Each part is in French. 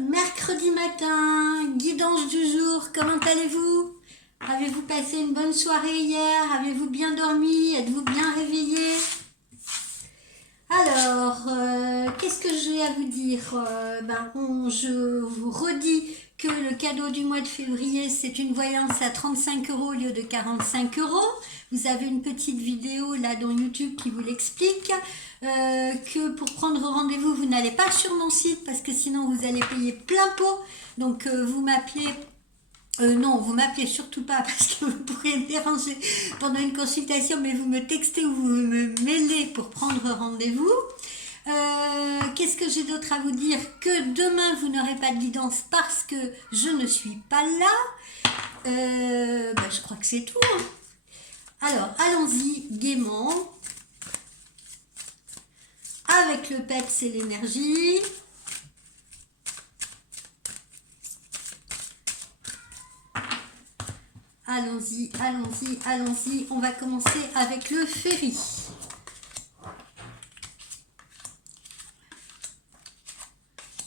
Mercredi matin, guidance du jour, comment allez-vous? Avez-vous passé une bonne soirée hier? Avez-vous bien dormi? Êtes-vous bien réveillé? Alors, qu'est-ce que j'ai à vous dire? Je vous redis que le cadeau du mois de février, c'est une voyance à 35 € au lieu de 45 euros. Vous avez une petite vidéo là dans YouTube qui vous l'explique. Que pour prendre rendez-vous, vous n'allez pas sur mon site parce que sinon vous allez payer plein pot. Donc vous m'appelez. Non, vous m'appelez surtout pas parce que vous pourrez me déranger pendant une consultation, mais vous me textez ou vous me mailez pour prendre rendez-vous. Qu'est-ce que j'ai d'autre à vous dire? Que demain vous n'aurez pas de guidance parce que je ne suis pas là. Je crois que c'est tout. Hein. Alors, allons-y gaiement. Avec le peps et l'énergie. Allons-y, allons-y, allons-y. On va commencer avec le ferry.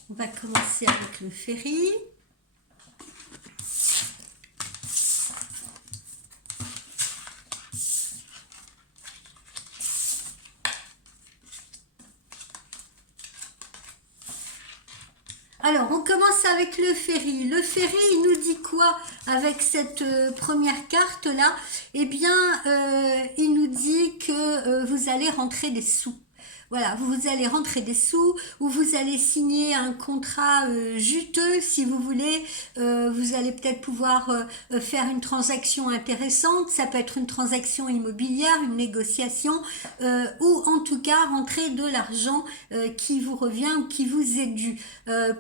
On va commencer avec le ferry. Alors, on commence avec le ferry. Le ferry, il nous dit quoi avec cette première carte-là? Eh bien, il nous dit que vous allez rentrer des sous. Voilà, vous allez rentrer des sous ou vous allez signer un contrat juteux si vous voulez. Vous allez peut-être pouvoir faire une transaction intéressante. Ça peut être une transaction immobilière, une négociation ou en tout cas rentrer de l'argent qui vous revient ou qui vous est dû.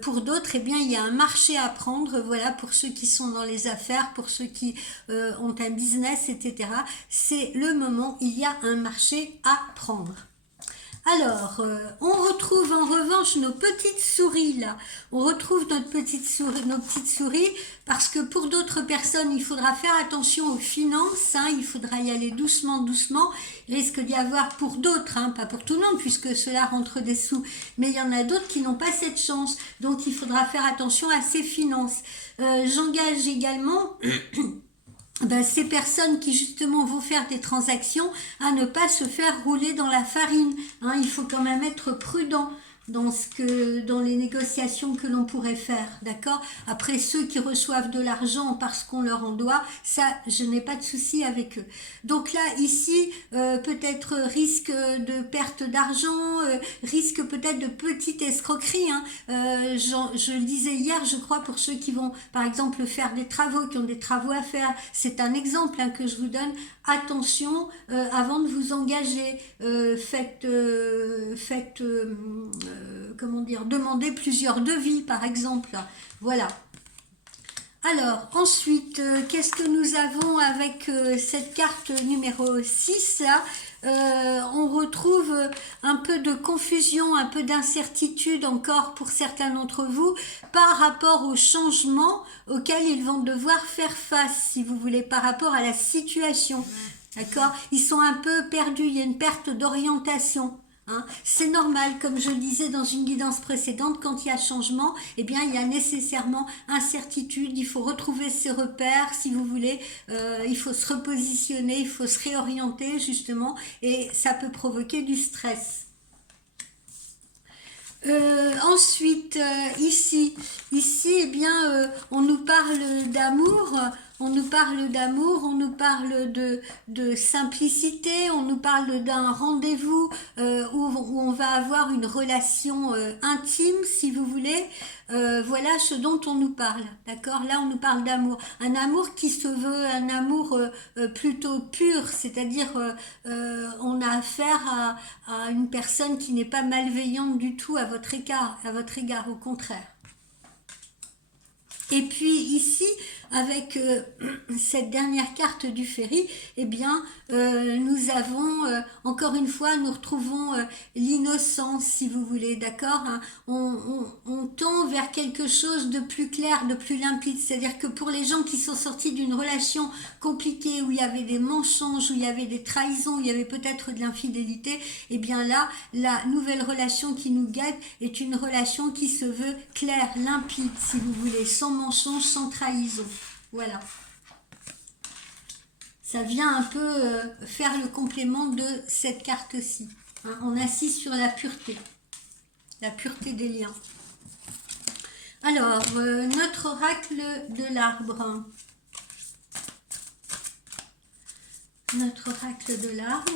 Pour d'autres, eh bien, il y a un marché à prendre. Voilà, pour ceux qui sont dans les affaires, pour ceux qui ont un business, etc. C'est le moment, il y a un marché à prendre. Alors, on retrouve en revanche nos petites souris là. On retrouve nos petites souris parce que pour d'autres personnes, il faudra faire attention aux finances. Hein, il faudra y aller doucement, doucement. Il risque d'y avoir pour d'autres, hein, pas pour tout le monde puisque cela rentre des sous. Mais il y en a d'autres qui n'ont pas cette chance. Donc, il faudra faire attention à ces finances. J'engage également... ces personnes qui justement vont faire des transactions à ne pas se faire rouler dans la farine. Hein, il faut quand même être prudent dans les négociations que l'on pourrait faire, d'accord? Après, ceux qui reçoivent de l'argent parce qu'on leur en doit, ça, je n'ai pas de souci avec eux. Donc là, ici, peut-être risque de perte d'argent, risque peut-être de petite escroquerie. Hein. Je le disais hier, je crois, pour ceux qui vont, par exemple, faire des travaux, qui ont des travaux à faire, c'est un exemple hein, que je vous donne. Attention, avant de vous engager, demandez plusieurs devis par exemple. Voilà. Alors, ensuite, qu'est-ce que nous avons avec cette carte numéro 6 là? On retrouve un peu de confusion, un peu d'incertitude encore pour certains d'entre vous par rapport aux changements auxquels ils vont devoir faire face, si vous voulez, par rapport à la situation. D'accord? Ils sont un peu perdus, il y a une perte d'orientation. Hein, c'est normal, comme je le disais dans une guidance précédente, quand il y a changement, eh bien il y a nécessairement incertitude, il faut retrouver ses repères, si vous voulez, il faut se repositionner, il faut se réorienter justement, et ça peut provoquer du stress. Ensuite, ici, eh bien, on nous parle d'amour. On nous parle d'amour, on nous parle de simplicité, on nous parle d'un rendez-vous où on va avoir une relation intime, si vous voulez. Voilà ce dont on nous parle, d'accord? Là, on nous parle d'amour. Un amour qui se veut un amour plutôt pur, c'est-à-dire on a affaire à une personne qui n'est pas malveillante du tout à votre égard, au contraire. Et puis ici, avec cette dernière carte du Féri, eh bien, nous avons, encore une fois, nous retrouvons l'innocence, si vous voulez, d'accord, hein. On tend vers quelque chose de plus clair, de plus limpide. C'est-à-dire que pour les gens qui sont sortis d'une relation compliquée, où il y avait des mensonges, où il y avait des trahisons, où il y avait peut-être de l'infidélité, eh bien là, la nouvelle relation qui nous guette est une relation qui se veut claire, limpide, si vous voulez, sans mensonge, sans trahison. Voilà. Ça vient un peu faire le complément de cette carte-ci. Hein, on insiste sur la pureté des liens. Alors, notre oracle de l'arbre. Notre oracle de l'arbre.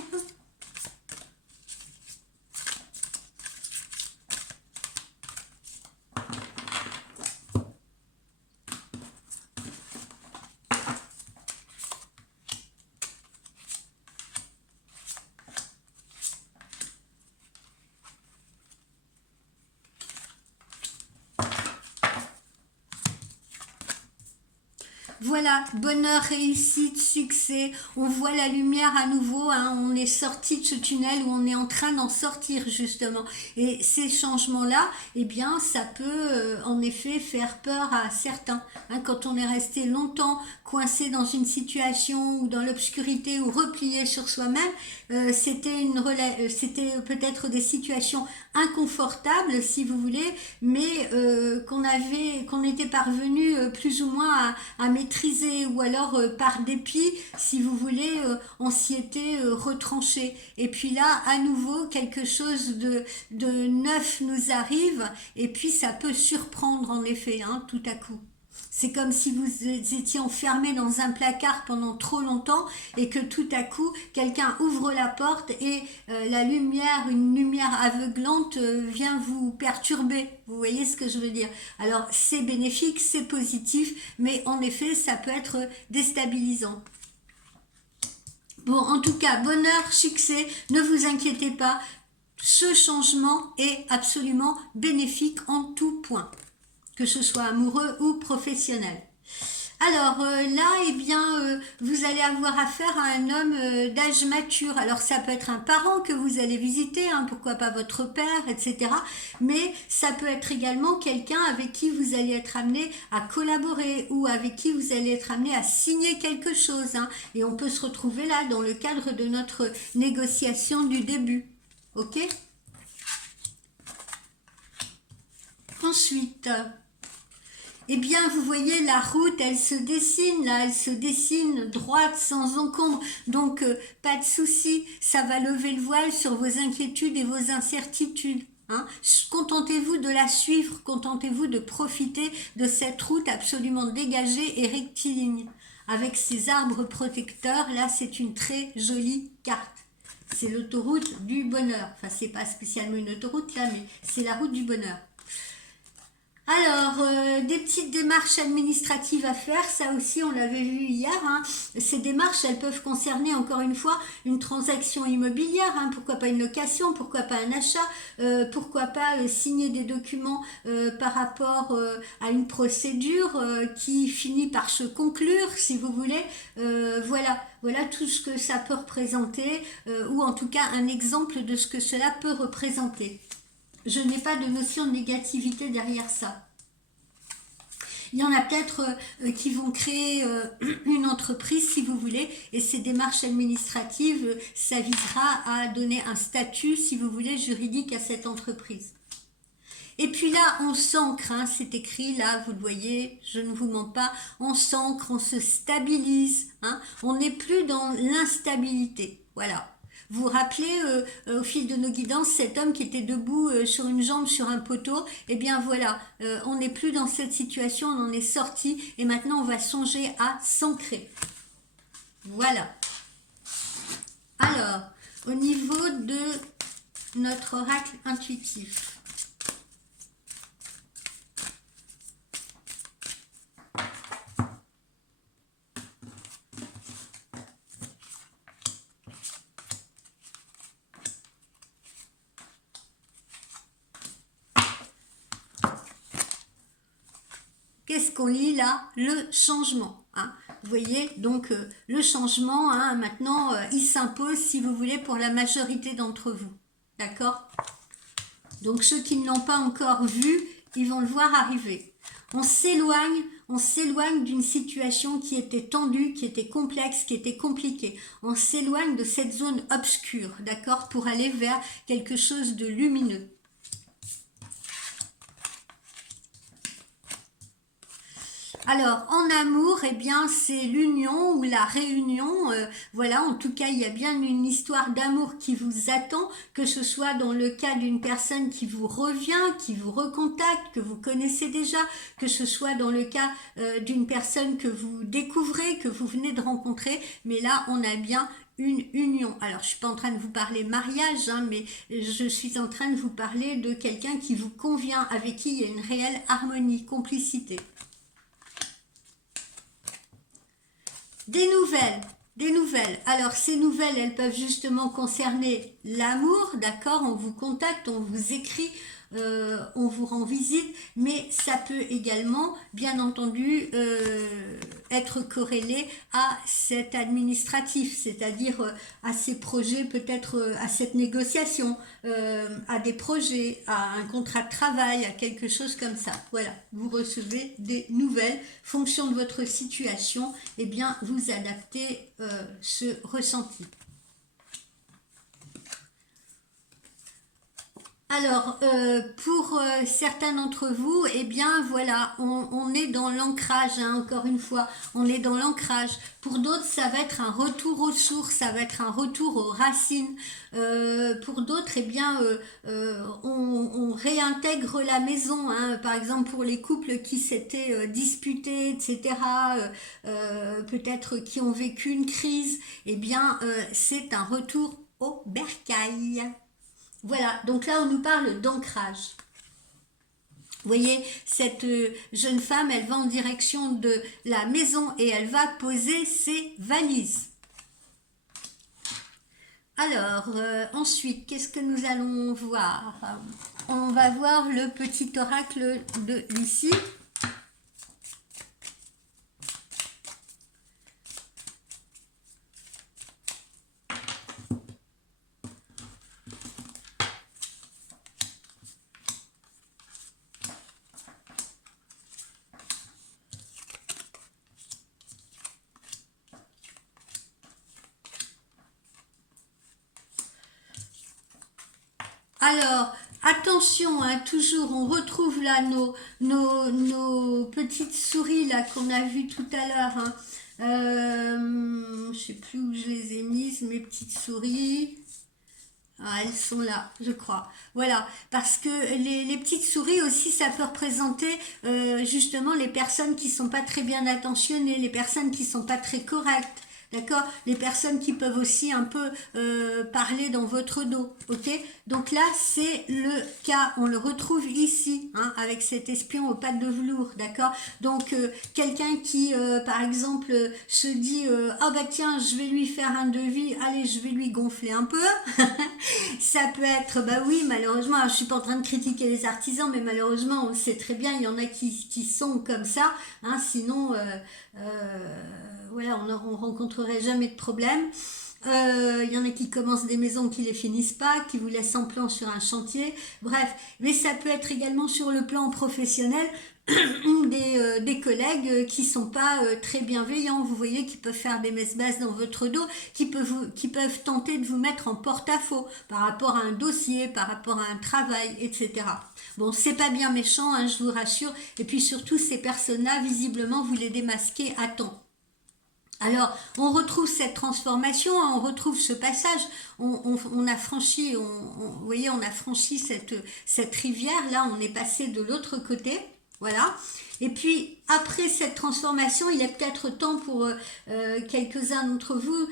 Voilà, bonheur, réussite, succès, on voit la lumière à nouveau, hein, on est sorti de ce tunnel où on est en train d'en sortir justement. Et ces changements-là, eh bien, ça peut en effet faire peur à certains. Hein, quand on est resté longtemps coincé dans une situation ou dans l'obscurité ou replié sur soi-même, c'était peut-être des situations inconfortables, si vous voulez, mais qu'on était parvenu plus ou moins à maîtriser, ou alors par dépit, si vous voulez, on s'y était retranché. Et puis là, à nouveau, quelque chose de neuf nous arrive, et puis ça peut surprendre en effet, hein, tout à coup. C'est comme si vous étiez enfermé dans un placard pendant trop longtemps et que tout à coup, quelqu'un ouvre la porte et la lumière, une lumière aveuglante vient vous perturber. Vous voyez ce que je veux dire? Alors, c'est bénéfique, c'est positif, mais en effet, ça peut être déstabilisant. Bon, en tout cas, bonheur, succès, ne vous inquiétez pas. Ce changement est absolument bénéfique en tout point, que ce soit amoureux ou professionnel. Alors là, eh bien, vous allez avoir affaire à un homme d'âge mature. Alors ça peut être un parent que vous allez visiter, hein, pourquoi pas votre père, etc. Mais ça peut être également quelqu'un avec qui vous allez être amené à collaborer ou avec qui vous allez être amené à signer quelque chose. Hein. Et on peut se retrouver là dans le cadre de notre négociation du début. Ok ? Ensuite... Eh bien, vous voyez, la route, elle se dessine, là, elle se dessine droite, sans encombre. Donc, pas de souci, ça va lever le voile sur vos inquiétudes et vos incertitudes. Hein. Contentez-vous de la suivre, contentez-vous de profiter de cette route absolument dégagée et rectiligne. Avec ces arbres protecteurs, là, c'est une très jolie carte. C'est l'autoroute du bonheur. Enfin, c'est pas spécialement une autoroute, là, mais c'est la route du bonheur. Alors, des petites démarches administratives à faire, ça aussi on l'avait vu hier. Hein. Ces démarches, elles peuvent concerner encore une fois une transaction immobilière, hein. Pourquoi pas une location, pourquoi pas un achat, pourquoi pas signer des documents par rapport à une procédure qui finit par se conclure, si vous voulez. Voilà tout ce que ça peut représenter, ou en tout cas un exemple de ce que cela peut représenter. Je n'ai pas de notion de négativité derrière ça. Il y en a peut-être qui vont créer une entreprise, si vous voulez, et ces démarches administratives, ça visera à donner un statut, si vous voulez, juridique à cette entreprise. Et puis là, on s'ancre, hein, c'est écrit là, vous le voyez, je ne vous mens pas, on s'ancre, on se stabilise, hein, on n'est plus dans l'instabilité, voilà. Vous vous rappelez au fil de nos guidances, cet homme qui était debout sur une jambe sur un poteau, eh bien voilà, on n'est plus dans cette situation, on en est sorti et maintenant on va songer à s'ancrer. Voilà. Alors, au niveau de notre oracle intuitif. qu'est-ce qu'on lit là? Le changement. Hein. Vous voyez, donc le changement, hein, maintenant, il s'impose, si vous voulez, pour la majorité d'entre vous. D'accord? Donc ceux qui ne l'ont pas encore vu, ils vont le voir arriver. On s'éloigne d'une situation qui était tendue, qui était complexe, qui était compliquée. On s'éloigne de cette zone obscure, d'accord, pour aller vers quelque chose de lumineux. Alors, en amour, eh bien, c'est l'union ou la réunion. Voilà, en tout cas, il y a bien une histoire d'amour qui vous attend, que ce soit dans le cas d'une personne qui vous revient, qui vous recontacte, que vous connaissez déjà, que ce soit dans le cas d'une personne que vous découvrez, que vous venez de rencontrer. Mais là, on a bien une union. Alors, je suis pas en train de vous parler mariage, hein, mais je suis en train de vous parler de quelqu'un qui vous convient, avec qui il y a une réelle harmonie, complicité. Des nouvelles. Alors, ces nouvelles, elles peuvent justement concerner l'amour, d'accord? On vous contacte, on vous écrit, on vous rend visite, mais ça peut également, bien entendu, être corrélé à cet administratif, c'est-à-dire à ces projets, peut-être à cette négociation, à des projets, à un contrat de travail, à quelque chose comme ça. Voilà, vous recevez des nouvelles. Fonction de votre situation, eh bien, vous adaptez ce ressenti. Alors, pour certains d'entre vous, eh bien voilà, on est dans l'ancrage, hein, encore une fois, on est dans l'ancrage. Pour d'autres, ça va être un retour aux sources, ça va être un retour aux racines. Pour d'autres, eh bien, on réintègre la maison, hein, par exemple pour les couples qui s'étaient disputés, etc., peut-être qui ont vécu une crise, eh bien, c'est un retour au bercail. Voilà, donc là on nous parle d'ancrage. Vous voyez, cette jeune femme, elle va en direction de la maison et elle va poser ses valises. Alors, ensuite, qu'est-ce que nous allons voir? On va voir le petit oracle de Lucie. Alors, attention, hein, toujours, on retrouve là nos petites souris là qu'on a vues tout à l'heure. Hein. Je sais plus où je les ai mises, mes petites souris. Ah, elles sont là, je crois. Voilà, parce que les petites souris aussi, ça peut représenter justement les personnes qui sont pas très bien attentionnées, les personnes qui sont pas très correctes. D'accord? Les personnes qui peuvent aussi un peu parler dans votre dos, ok? Donc là, c'est le cas, on le retrouve ici, hein, avec cet espion aux pattes de velours, d'accord? Donc, quelqu'un qui, par exemple, se dit, ah bah tiens, je vais lui faire un devis, allez, je vais lui gonfler un peu. Ça peut être, bah oui, malheureusement, je suis pas en train de critiquer les artisans, mais malheureusement, on le sait très bien, il y en a qui sont comme ça, hein, sinon... voilà, on rencontrerait jamais de problème. Il y en a qui commencent des maisons qui les finissent pas, qui vous laissent en plan sur un chantier. Bref, mais ça peut être également sur le plan professionnel des collègues qui sont pas très bienveillants, vous voyez, qui peuvent faire des messes basses dans votre dos, qui peuvent tenter de vous mettre en porte-à-faux par rapport à un dossier, par rapport à un travail, etc. Bon, c'est pas bien méchant, hein, je vous rassure. Et puis surtout, ces personnes-là, visiblement, vous les démasquez à temps. Alors, on retrouve cette transformation, hein, on retrouve ce passage, on a franchi, vous voyez, on a franchi cette rivière, là, on est passé de l'autre côté, voilà. Et puis, après cette transformation, il est peut-être temps pour quelques-uns d'entre vous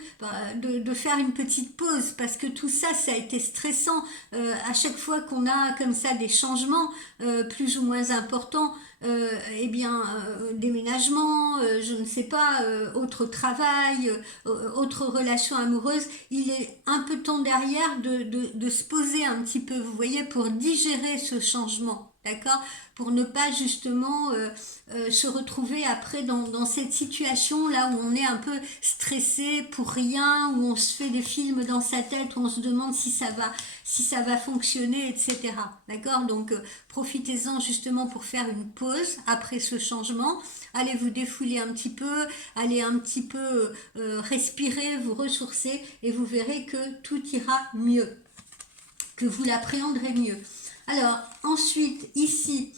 de faire une petite pause, parce que tout ça, ça a été stressant. À chaque fois qu'on a comme ça des changements plus ou moins importants, eh bien, déménagement, je ne sais pas, autre travail, autre relation amoureuse, il est un peu temps derrière de se poser un petit peu, vous voyez, pour digérer ce changement. d'accord? Pour ne pas justement se retrouver après dans cette situation là où on est un peu stressé pour rien, où on se fait des films dans sa tête, où on se demande si ça va fonctionner, etc. D'accord? Donc profitez-en justement pour faire une pause après ce changement. Allez vous défouler un petit peu, allez un petit peu respirer, vous ressourcer et vous verrez que tout ira mieux, que vous l'appréhenderez mieux. Alors ensuite ici,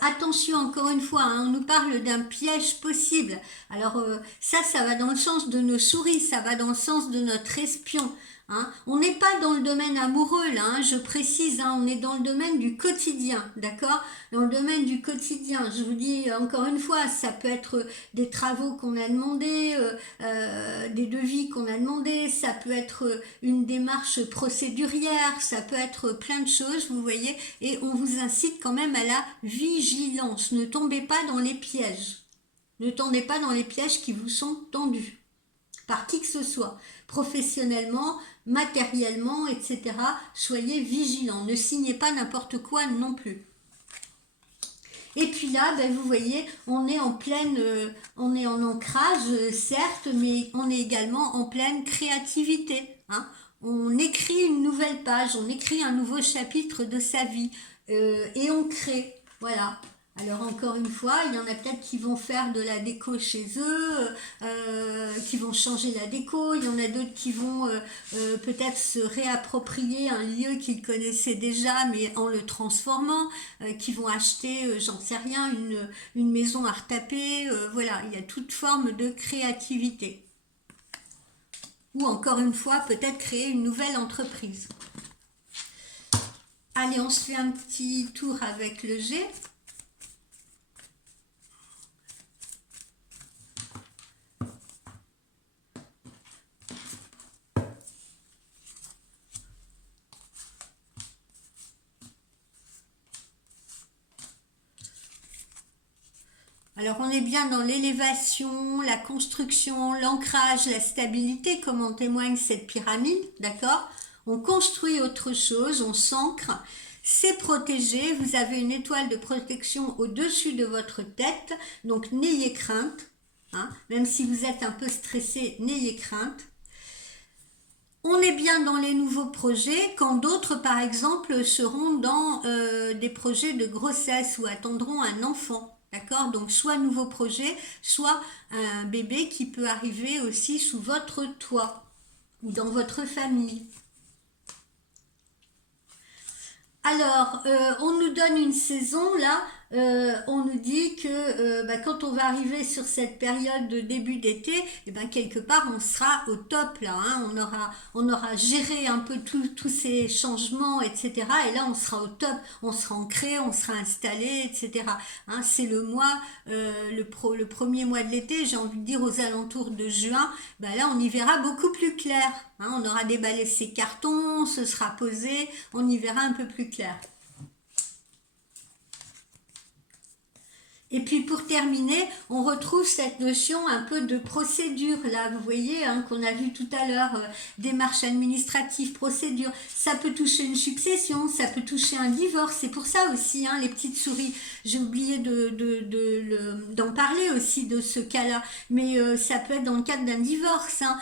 attention encore une fois, hein, on nous parle d'un piège possible. Alors ça va dans le sens de nos souris, ça va dans le sens de notre espion. Hein. On n'est pas dans le domaine amoureux là, hein, je précise, hein, on est dans le domaine du quotidien, d'accord? Dans le domaine du quotidien, je vous dis encore une fois, ça peut être des travaux qu'on a demandé, des devis qu'on a demandé, ça peut être une démarche procédurière, ça peut être plein de choses, vous voyez, et on vous incite quand même à la vigilance. Ne tombez pas dans les pièges. Ne tombez pas dans les pièges qui vous sont tendus par qui que ce soit, professionnellement, matériellement, etc. Soyez vigilants, ne signez pas n'importe quoi non plus. Et puis là, ben, vous voyez, on est en pleine, on est en ancrage, certes, mais on est également en pleine créativité. Hein. On écrit une nouvelle page, on écrit un nouveau chapitre de sa vie et on crée. Voilà. Alors encore une fois, il y en a peut-être qui vont faire de la déco chez eux, qui vont changer la déco, il y en a d'autres qui vont peut-être se réapproprier un lieu qu'ils connaissaient déjà mais en le transformant, qui vont acheter, j'en sais rien, une maison à retaper, voilà, il y a toute forme de créativité. Ou encore une fois, peut-être créer une nouvelle entreprise. Allez, on se fait un petit tour avec le G. Alors on est bien dans l'élévation, la construction, l'ancrage, la stabilité, comme en témoigne cette pyramide, d'accord? On construit autre chose, on s'ancre, c'est protégé, vous avez une étoile de protection au-dessus de votre tête, donc n'ayez crainte, hein? Même si vous êtes un peu stressé, n'ayez crainte. On est bien dans les nouveaux projets, quand d'autres, par exemple, seront dans des projets de grossesse ou attendront un enfant. D'accord? Donc, soit nouveau projet, soit un bébé qui peut arriver aussi sous votre toit ou dans votre famille. Alors, on nous donne une saison là, on nous dit que quand on va arriver sur cette période de début d'été, et ben quelque part on sera au top là, hein, on aura géré un peu tous ces changements, etc. Et là on sera au top, on sera ancré, on sera installé, etc. Hein, c'est le mois, le premier mois de l'été, j'ai envie de dire aux alentours de juin, ben là on y verra beaucoup plus clair. Hein, on aura déballé ses cartons, se sera posé, on y verra un peu plus clair. Et puis pour terminer, on retrouve cette notion un peu de procédure, là, vous voyez, hein, qu'on a vu tout à l'heure, démarche administrative, procédure. Ça peut toucher une succession, ça peut toucher un divorce, c'est pour ça aussi, hein, les petites souris. J'ai oublié d'en parler aussi de ce cas-là, mais ça peut être dans le cadre d'un divorce. Hein.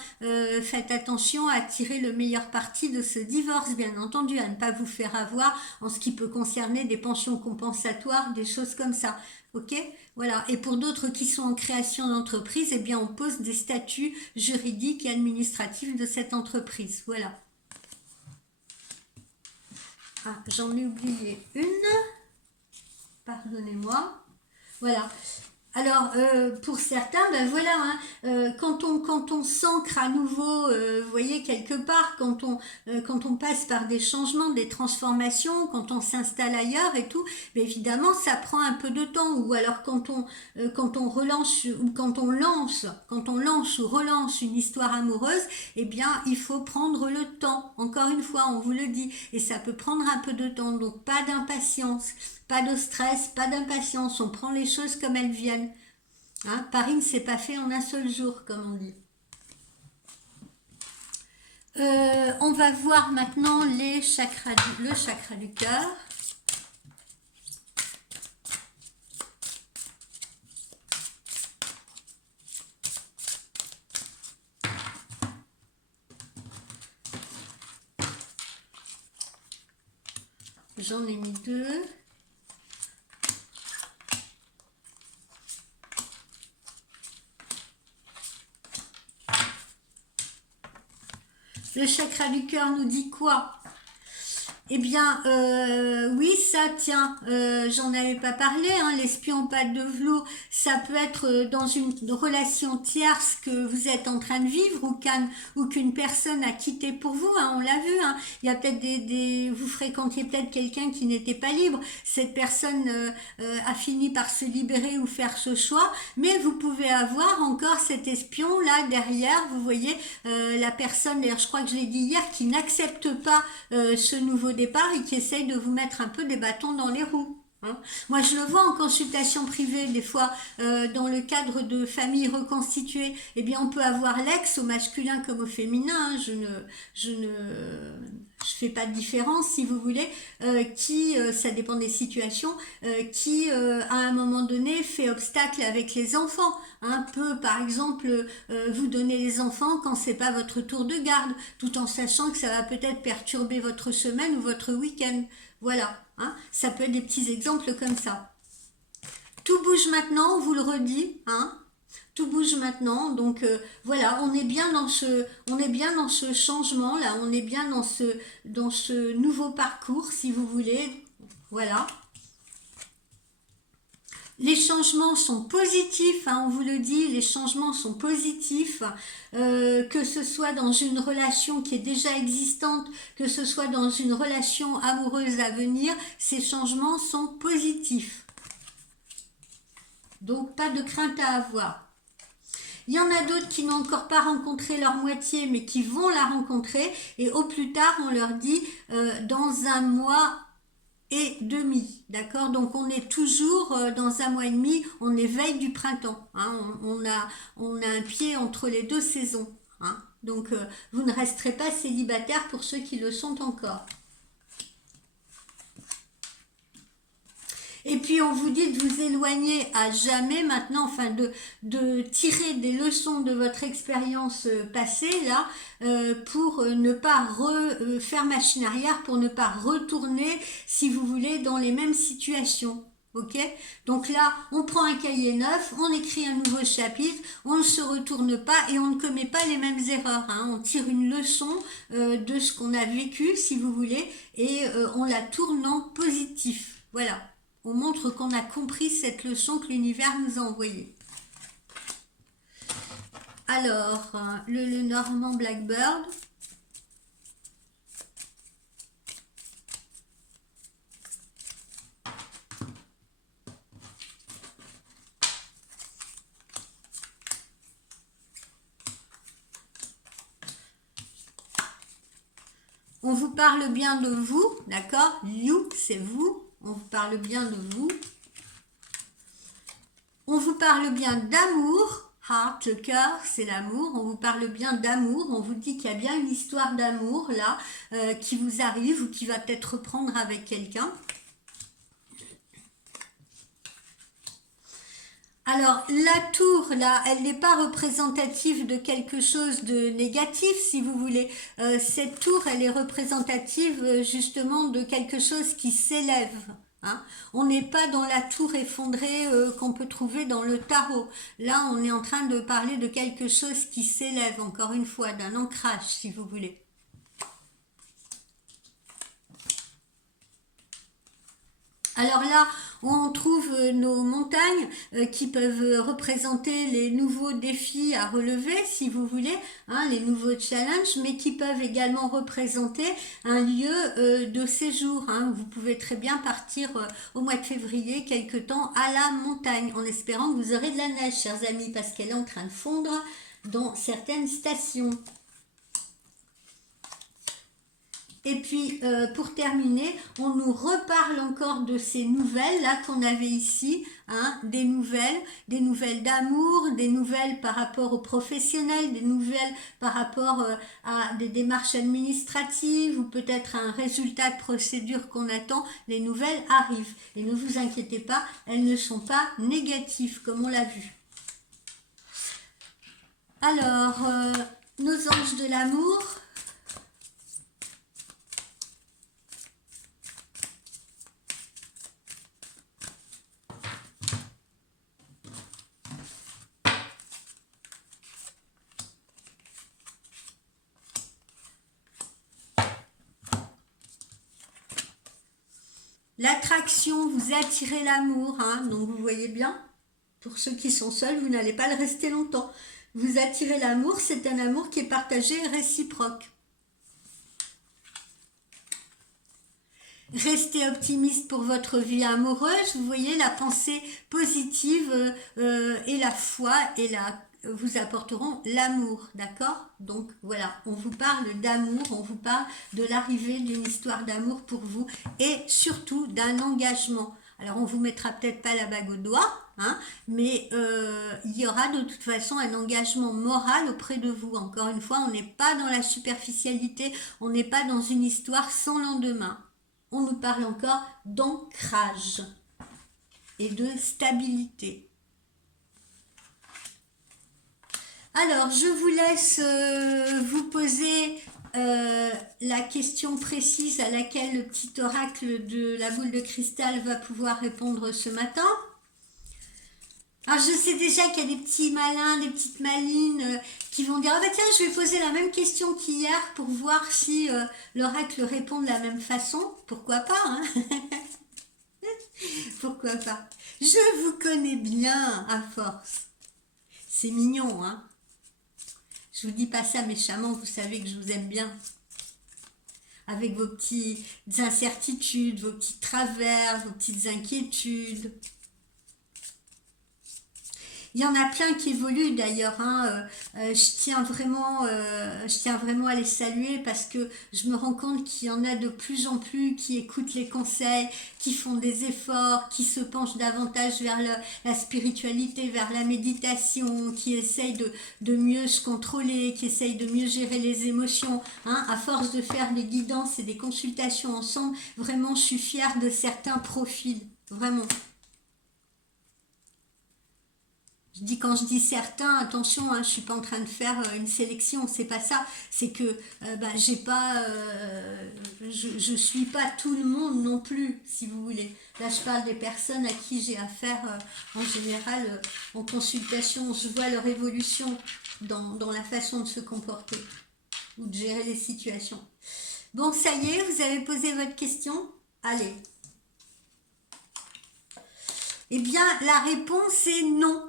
Faites attention à tirer le meilleur parti de ce divorce, bien entendu, à ne pas vous faire avoir en ce qui peut concerner des pensions compensatoires, des choses comme ça. Ok, voilà. Et pour d'autres qui sont en création d'entreprise, eh bien, on pose des statuts juridiques et administratifs de cette entreprise. Voilà. Ah, j'en ai oublié une. Pardonnez-moi. Voilà. Alors, pour certains, ben voilà, hein, quand on s'ancre à nouveau, vous voyez, quelque part, quand on passe par des changements, des transformations, quand on s'installe ailleurs et tout, ben évidemment, ça prend un peu de temps. Ou alors quand on relance ou quand on lance ou relance une histoire amoureuse, eh bien, il faut prendre le temps. Encore une fois, on vous le dit, et ça peut prendre un peu de temps. Donc, pas d'impatience. Pas de stress, pas d'impatience, on prend les choses comme elles viennent. Hein, Paris ne s'est pas fait en un seul jour, comme on dit. On va voir maintenant le chakra du cœur. j'en ai mis 2. Le chakra du cœur nous dit quoi? Eh bien, oui, ça, tiens, j'en avais pas parlé, hein, l'espion en pâte de velours, ça peut être dans une relation tierce que vous êtes en train de vivre ou qu'une personne a quitté pour vous, hein, on l'a vu, hein, il y a peut-être vous fréquentiez peut-être quelqu'un qui n'était pas libre, cette personne a fini par se libérer ou faire ce choix, mais vous pouvez avoir encore cet espion là derrière, vous voyez, la personne, d'ailleurs je crois que je l'ai dit hier, qui n'accepte pas ce nouveau départ et qui essaye de vous mettre un peu des bâtons dans les roues. Hein. Moi, je le vois en consultation privée, des fois, dans le cadre de familles reconstituées, eh bien, on peut avoir l'ex au masculin comme au féminin. Hein. Je fais pas de différence, si vous voulez, ça dépend des situations, à un moment donné, fait obstacle avec les enfants. Un peu, par exemple, vous donner les enfants quand c'est pas votre tour de garde, tout en sachant que ça va peut-être perturber votre semaine ou votre week-end. Voilà, hein, ça peut être des petits exemples comme ça. Tout bouge maintenant, on vous le redit, hein. Tout bouge maintenant, donc voilà, on est bien dans ce changement là, on est bien dans ce nouveau parcours, si vous voulez, voilà. Les changements sont positifs, hein, on vous le dit, les changements sont positifs, que ce soit dans une relation qui est déjà existante, que ce soit dans une relation amoureuse à venir, ces changements sont positifs. Donc pas de crainte à avoir. Il y en a d'autres qui n'ont encore pas rencontré leur moitié, mais qui vont la rencontrer. Et au plus tard, on leur dit dans 1 mois et demi. D'accord? Donc on est toujours dans 1 mois et demi, on est veille du printemps. Hein, on a un pied entre les 2 saisons. Hein, donc vous ne resterez pas célibataire pour ceux qui le sont encore. Et puis on vous dit de vous éloigner à jamais maintenant, enfin de tirer des leçons de votre expérience passée là, pour ne pas faire machine arrière, pour ne pas retourner, si vous voulez, dans les mêmes situations. Ok? Donc là, on prend un cahier neuf, on écrit un nouveau chapitre, on ne se retourne pas et on ne commet pas les mêmes erreurs. Hein. On tire une leçon de ce qu'on a vécu, si vous voulez, et on la tourne en positif. Voilà. On montre qu'on a compris cette leçon que l'univers nous a envoyée. Alors, le Normand Blackbird. On vous parle bien de vous, d'accord? You, c'est vous. On vous parle bien de vous. On vous parle bien d'amour. Heart, le cœur, c'est l'amour. On vous parle bien d'amour. On vous dit qu'il y a bien une histoire d'amour là qui vous arrive ou qui va peut-être reprendre avec quelqu'un. Alors, la tour, là, elle n'est pas représentative de quelque chose de négatif, si vous voulez. Cette tour, elle est représentative justement de quelque chose qui s'élève. Hein. On n'est pas dans la tour effondrée qu'on peut trouver dans le tarot. Là, on est en train de parler de quelque chose qui s'élève, encore une fois, d'un ancrage, si vous voulez. Alors là, on trouve nos montagnes qui peuvent représenter les nouveaux défis à relever, si vous voulez, hein, les nouveaux challenges, mais qui peuvent également représenter un lieu de séjour. Hein. Vous pouvez très bien partir au mois de février, quelque temps, à la montagne, en espérant que vous aurez de la neige, chers amis, parce qu'elle est en train de fondre dans certaines stations. Et puis, pour terminer, on nous reparle encore de ces nouvelles là qu'on avait ici, hein, des nouvelles d'amour, des nouvelles par rapport aux professionnels, des nouvelles par rapport à des démarches administratives ou peut-être un résultat de procédure qu'on attend. Les nouvelles arrivent. Et ne vous inquiétez pas, elles ne sont pas négatives comme on l'a vu. Alors, nos anges de l'amour. L'attraction, vous attirez l'amour, hein, donc vous voyez bien, pour ceux qui sont seuls, vous n'allez pas le rester longtemps. Vous attirez l'amour, c'est un amour qui est partagé et réciproque. Restez optimiste pour votre vie amoureuse. Vous voyez, la pensée positive et la foi vous apporteront l'amour, d'accord? Donc voilà, on vous parle d'amour, on vous parle de l'arrivée d'une histoire d'amour pour vous et surtout d'un engagement. Alors on vous mettra peut-être pas la bague au doigt, hein, mais il y aura de toute façon un engagement moral auprès de vous. Encore une fois, on n'est pas dans la superficialité, on n'est pas dans une histoire sans lendemain. On nous parle encore d'ancrage et de stabilité. Alors, je vous laisse vous poser la question précise à laquelle le petit oracle de la boule de cristal va pouvoir répondre ce matin. Alors, je sais déjà qu'il y a des petits malins, des petites malines qui vont dire « Ah bah tiens, je vais poser la même question qu'hier pour voir si l'oracle répond de la même façon. » Pourquoi pas, hein? Pourquoi pas? Je vous connais bien, à force. C'est mignon, hein? Je vous dis pas ça méchamment, vous savez que je vous aime bien. Avec vos petites incertitudes, vos petits travers, vos petites inquiétudes. Il y en a plein qui évoluent d'ailleurs, hein. Je tiens vraiment à les saluer parce que je me rends compte qu'il y en a de plus en plus qui écoutent les conseils, qui font des efforts, qui se penchent davantage vers la spiritualité, vers la méditation, qui essayent de mieux se contrôler, qui essayent de mieux gérer les émotions, hein. À force de faire des guidances et des consultations ensemble, vraiment je suis fière de certains profils, vraiment. Quand je dis certains, attention, hein, je suis pas en train de faire une sélection, c'est pas ça. C'est que j'ai pas, je suis pas tout le monde non plus, si vous voulez. Là, je parle des personnes à qui j'ai affaire en général en consultation. Je vois leur évolution dans la façon de se comporter ou de gérer les situations. Bon, ça y est, vous avez posé votre question. Allez. Eh bien, la réponse est non.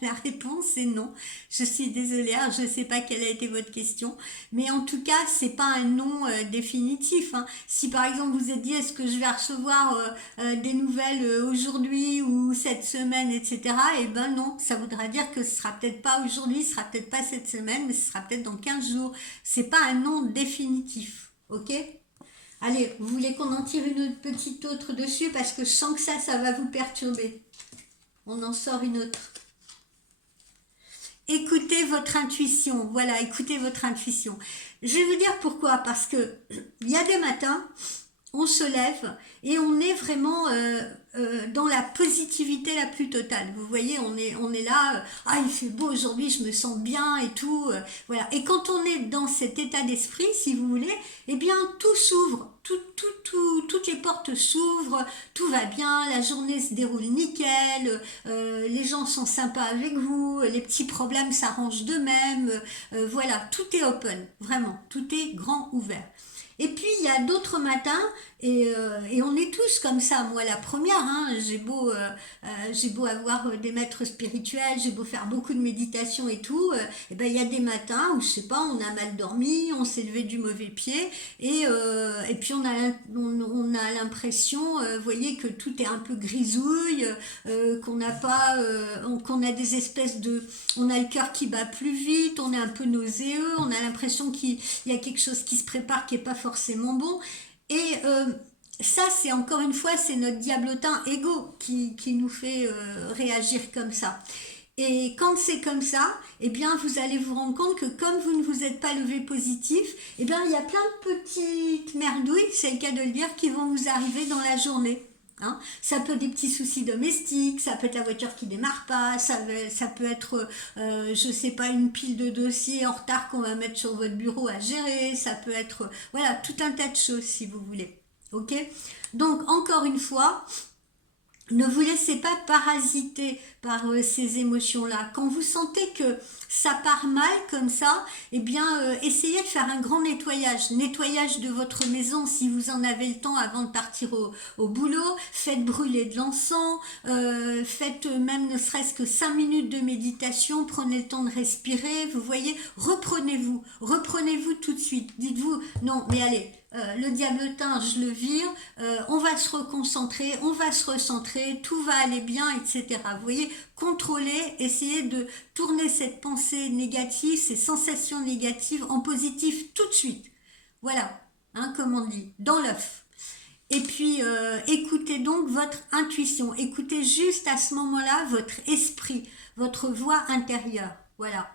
La réponse est non. Je suis désolée, je ne sais pas quelle a été votre question, mais en tout cas, c'est pas un non définitif, hein. Si par exemple vous êtes dit est-ce que je vais recevoir des nouvelles aujourd'hui ou cette semaine, etc. Eh ben non, ça voudra dire que ce sera peut-être pas aujourd'hui, ce sera peut-être pas cette semaine, mais ce sera peut-être dans 15 jours. C'est pas un non définitif, ok? Allez, vous voulez qu'on en tire une petite autre dessus parce que je sens que ça va vous perturber. On en sort une autre. Écoutez votre intuition. Voilà, écoutez votre intuition. Je vais vous dire pourquoi. Parce que il y a des matins, on se lève et on est vraiment dans la positivité la plus totale. Vous voyez, on est là, ah il fait beau aujourd'hui, je me sens bien et tout. Voilà. Et quand on est dans cet état d'esprit, si vous voulez, eh bien tout s'ouvre. Toutes les portes s'ouvrent, tout va bien, la journée se déroule nickel, les gens sont sympas avec vous, les petits problèmes s'arrangent d'eux-mêmes, voilà, tout est open, vraiment, tout est grand ouvert. Et puis il y a d'autres matins et on est tous comme ça. Moi la première, hein, j'ai beau avoir des maîtres spirituels, j'ai beau faire beaucoup de méditation et tout, et ben il y a des matins où je sais pas, on a mal dormi, on s'est levé du mauvais pied et puis on a l'impression, vous voyez, que tout est un peu grisouille, qu'on n'a pas, qu'on a des espèces on a le cœur qui bat plus vite, on est un peu nauséeux, on a l'impression qu'il y a quelque chose qui se prépare qui est pas forcément bon. Et ça, c'est encore une fois, c'est notre diablotin égo qui nous fait réagir comme ça. Et quand c'est comme ça, eh bien, vous allez vous rendre compte que comme vous ne vous êtes pas levé positif, eh bien, il y a plein de petites merdouilles, c'est le cas de le dire, qui vont vous arriver dans la journée. Hein, ça peut être des petits soucis domestiques, ça peut être la voiture qui démarre pas, ça peut être, je sais pas, une pile de dossiers en retard qu'on va mettre sur votre bureau à gérer, ça peut être, voilà, tout un tas de choses si vous voulez. Ok? Donc, encore une fois, Ne vous laissez pas parasiter par ces émotions-là. Quand vous sentez que ça part mal comme ça, eh bien, essayez de faire un grand nettoyage. Nettoyage de votre maison si vous en avez le temps avant de partir au boulot. Faites brûler de l'encens. Faites même ne serait-ce que 5 minutes de méditation. Prenez le temps de respirer. Vous voyez, reprenez-vous. Reprenez-vous tout de suite. Dites-vous, non, mais allez, le diablotin, je le vire, on va se reconcentrer, on va se recentrer, tout va aller bien, etc. Vous voyez, contrôlez, essayez de tourner cette pensée négative, ces sensations négatives en positif tout de suite. Voilà, hein, comme on dit, dans l'œuf. Et puis, écoutez donc votre intuition, écoutez juste à ce moment-là votre esprit, votre voix intérieure. Voilà.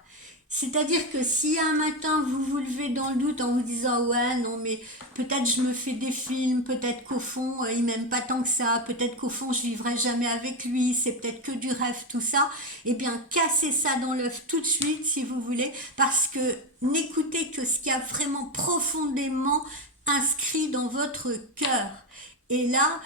C'est-à-dire que si un matin vous vous levez dans le doute en vous disant ouais non mais peut-être je me fais des films, peut-être qu'au fond il m'aime pas tant que ça, peut-être qu'au fond je vivrai jamais avec lui, c'est peut-être que du rêve tout ça, eh bien cassez ça dans l'œuf tout de suite si vous voulez, parce que n'écoutez que ce qu'il y a vraiment profondément inscrit dans votre cœur. Et là,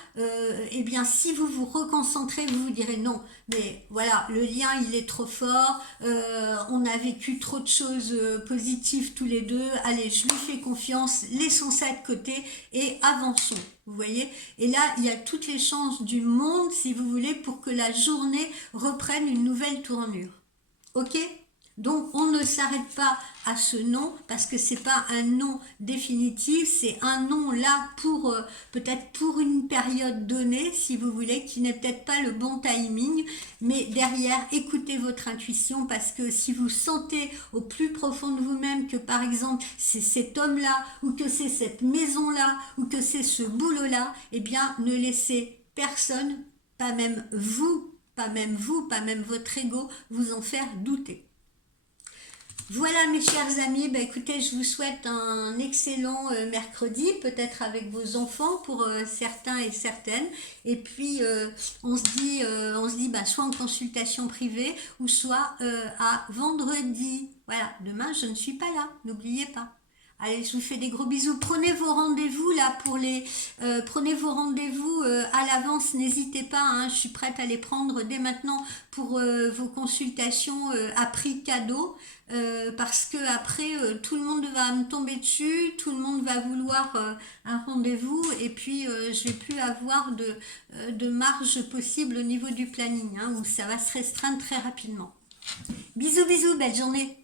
eh bien, si vous vous reconcentrez, vous vous direz non, mais voilà, le lien il est trop fort, on a vécu trop de choses positives tous les deux, allez, je lui fais confiance, laissons ça de côté et avançons, vous voyez. Et là, il y a toutes les chances du monde, si vous voulez, pour que la journée reprenne une nouvelle tournure. Ok? Donc on ne s'arrête pas à ce non parce que c'est pas un non définitif, c'est un non là pour peut-être pour une période donnée si vous voulez, qui n'est peut-être pas le bon timing, mais derrière écoutez votre intuition parce que si vous sentez au plus profond de vous-même que par exemple c'est cet homme-là ou que c'est cette maison-là ou que c'est ce boulot-là, eh bien ne laissez personne, pas même vous, pas même votre ego, vous en faire douter. Voilà mes chers amis, bah, écoutez, je vous souhaite un excellent mercredi, peut-être avec vos enfants pour certains et certaines. Et puis on se dit bah, soit en consultation privée ou soit à vendredi. Voilà, demain je ne suis pas là, n'oubliez pas. Allez, je vous fais des gros bisous. Prenez vos rendez-vous là pour prenez vos rendez-vous à l'avance. N'hésitez pas, hein, je suis prête à les prendre dès maintenant pour vos consultations à prix cadeau. Parce que après tout le monde va me tomber dessus, tout le monde va vouloir un rendez-vous et puis je vais plus avoir de marge possible au niveau du planning, hein, où ça va se restreindre très rapidement. Bisous bisous, belle journée.